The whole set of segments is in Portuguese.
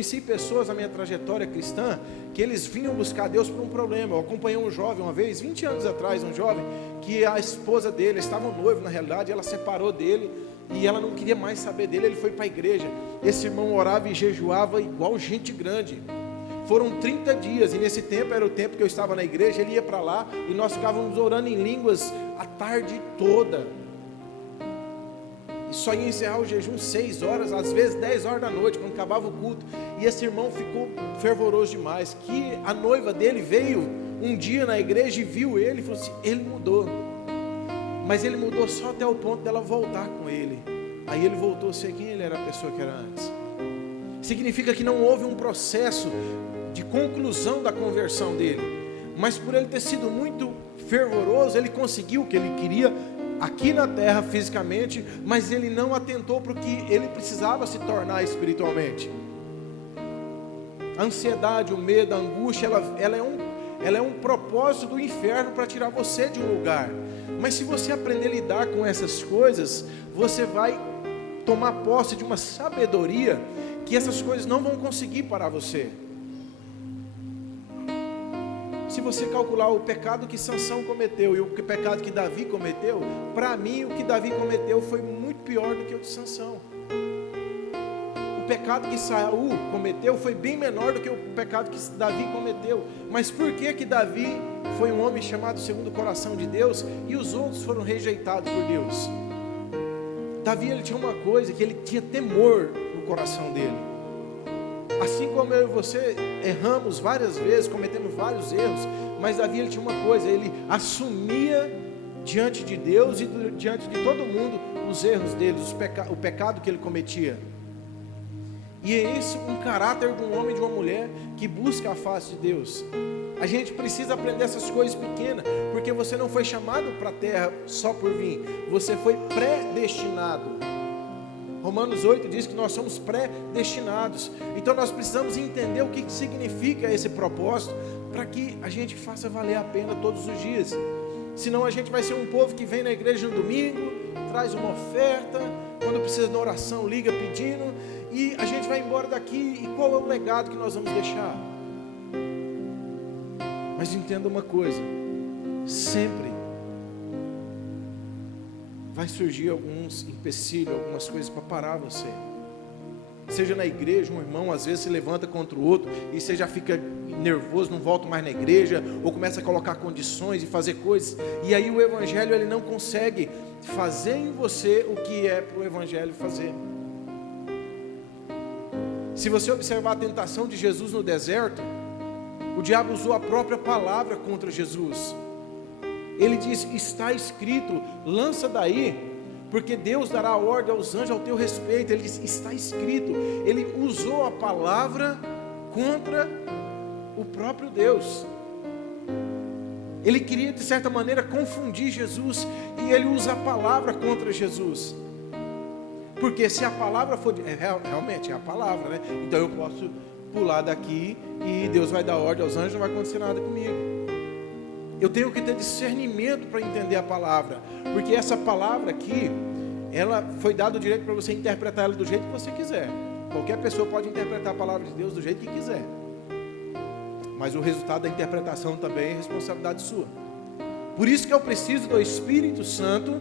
conheci pessoas na minha trajetória cristã que eles vinham buscar Deus por um problema. Eu acompanhei um jovem uma vez, 20 anos atrás, um jovem que a esposa dele, estavam noivos na realidade, ela separou dele e ela não queria mais saber dele. Ele foi para a igreja. Esse irmão orava e jejuava igual gente grande. Foram 30 dias, e nesse tempo era o tempo que eu estava na igreja. Ele ia para lá e nós ficávamos orando em línguas a tarde toda. E só ia encerrar o jejum 6 horas, às vezes 10 horas da noite, quando acabava o culto. E esse irmão ficou fervoroso demais, que a noiva dele veio um dia na igreja e viu ele e falou assim: ele mudou. Mas ele mudou só até o ponto dela voltar com ele. Aí ele voltou a ser quem ele era, a pessoa que era antes. Significa que não houve um processo de conclusão da conversão dele, mas por ele ter sido muito fervoroso, ele conseguiu o que ele queria aqui na terra fisicamente, mas ele não atentou para o que ele precisava se tornar espiritualmente. A ansiedade, o medo, a angústia, ela é um propósito do inferno para tirar você de um lugar. Mas se você aprender a lidar com essas coisas, você vai tomar posse de uma sabedoria que essas coisas não vão conseguir parar você. Se você calcular o pecado que Sansão cometeu e o pecado que Davi cometeu, para mim o que Davi cometeu foi muito pior do que o de Sansão. O pecado que Saul cometeu foi bem menor do que o pecado que Davi cometeu. Mas por que Davi foi um homem chamado segundo o coração de Deus e os outros foram rejeitados por Deus? Davi, ele tinha uma coisa, que ele tinha temor no coração dele. Assim como eu e você erramos várias vezes, cometemos vários erros, mas Davi, ele tinha uma coisa, ele assumia diante de Deus e diante de todo mundo os erros dele, o pecado que ele cometia. E é esse um caráter de um homem e de uma mulher que busca a face de Deus. A gente precisa aprender essas coisas pequenas, porque você não foi chamado para a terra só por vir, você foi predestinado. Romanos 8 diz que nós somos predestinados. Então nós precisamos entender o que significa esse propósito, para que a gente faça valer a pena todos os dias. Senão a gente vai ser um povo que vem na igreja no domingo, traz uma oferta, quando precisa de oração liga pedindo, e a gente vai embora daqui. E qual é o legado que nós vamos deixar? Mas entenda uma coisa, sempre vai surgir alguns empecilhos, algumas coisas para parar você. Seja na igreja, um irmão às vezes se levanta contra o outro e você já fica nervoso, não volta mais na igreja, ou começa a colocar condições e fazer coisas, e aí o evangelho ele não consegue fazer em você o que é para o evangelho fazer. Se você observar a tentação de Jesus no deserto, o diabo usou a própria palavra contra Jesus. Ele diz: está escrito, lança daí, porque Deus dará ordem aos anjos ao teu respeito. Ele diz: está escrito. Ele usou a palavra contra o próprio Deus. Ele queria de certa maneira confundir Jesus, e ele usa a palavra contra Jesus. Porque se a palavra for, realmente é a palavra, né? Então eu posso pular daqui e Deus vai dar ordem aos anjos, não vai acontecer nada comigo. Eu tenho que ter discernimento para entender a palavra, porque essa palavra aqui, ela foi dado o direito para você interpretar ela do jeito que você quiser. Qualquer pessoa pode interpretar a palavra de Deus do jeito que quiser, mas o resultado da interpretação também é responsabilidade sua. Por isso que eu preciso do Espírito Santo,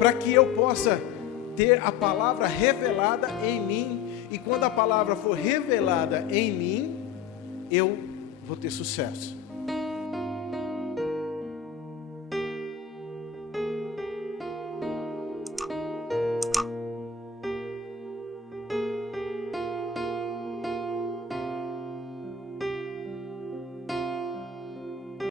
para que eu possa ter a palavra revelada em mim, e quando a palavra for revelada em mim, eu vou ter sucesso.